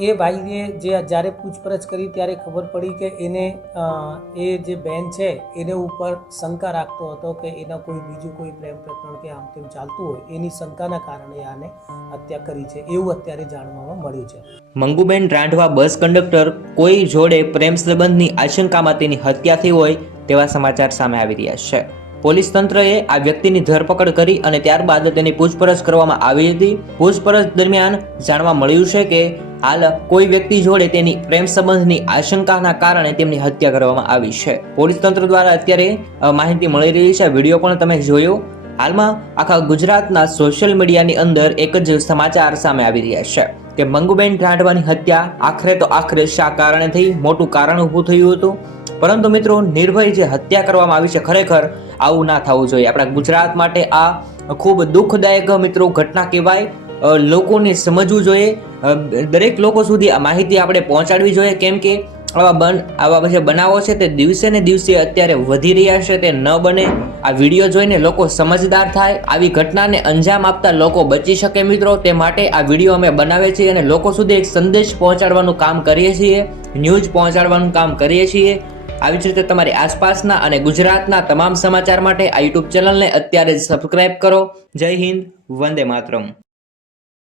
એ ભાઈએ જ્યારે પૂછપરછ કરી ત્યારે ખબર પડી કે એને એ જે બેન છે એને ઉપર શંકા રાખતો હતો કે એના બીજું કોઈ પ્રેમ પ્રકરણ કે આમ તેમ ચાલતું હોય, એની શંકાના કારણે આને હત્યા કરી છે એવું અત્યારે જાણવામાં મળ્યું છે. મંગુબેન રાંધવા બસ કંડક્ટર કોઈ જોડે પ્રેમ સંબંધની આશંકામાં તેની હત્યા થઈ હોય તેવા સમાચાર સામે આવી રહ્યા છે. પોલીસ તંત્રએ આ વ્યક્તિની ધરપકડ કરી અને ત્યારબાદ તેની પૂછપરછ કરવામાં આવી હતી. પૂછપરછ દરમિયાન જાણવા મળ્યું છે કે હાલ કોઈ વ્યક્તિ જોડે તેની પ્રેમ સંબંધની આશંકાના કારણે તેમની હત્યા કરવામાં આવી છે. પોલીસ તંત્ર દ્વારા અત્યારે માહિતી મળી રહી છે. વિડીયો પણ તમે જોયો. હાલમાં આખા ગુજરાતના સોશિયલ મીડિયાની અંદર એક જ સમાચાર સામે આવી રહ્યા છે કે મંગુબેન રાંધવાની હત્યા આખરે શા કારણે થઈ, મોટું કારણ ઊભું થયું હતું. પરંતુ મિત્રો, નિર્ભય જે હત્યા કરવામાં આવી છે, ખરેખર આવું ના થવું જોઈએ. આપણા ગુજરાત માટે આ ખૂબ દુઃખદાયક મિત્રો ઘટના કહેવાય. લોકોને સમજવું જોઈએ, દરેક લોકો સુધી આ માહિતી આપણે પહોંચાડવી જોઈએ, કેમ કે આવા જે બનાવો છે તે દિવસે ને દિવસે અત્યારે વધી રહ્યા છે. તે ન બને. આ વિડીયો જોઈને લોકો સમજદાર થાય, આવી ઘટનાને અંજામ આપતા લોકો બચી શકે મિત્રો. તે માટે આ વિડીયો અમે બનાવીએ છીએ અને લોકો સુધી એક સંદેશ પહોંચાડવાનું કામ કરીએ છીએ, ન્યૂઝ પહોંચાડવાનું કામ કરીએ છીએ. આવી જ રીતે તમારી આસપાસના અને ગુજરાતના તમામ સમાચાર માટે આ યુટ્યુબ ચેનલને અત્યારે જ સબસ્ક્રાઇબ કરો. જય હિન્દ, વંદે માતરમ.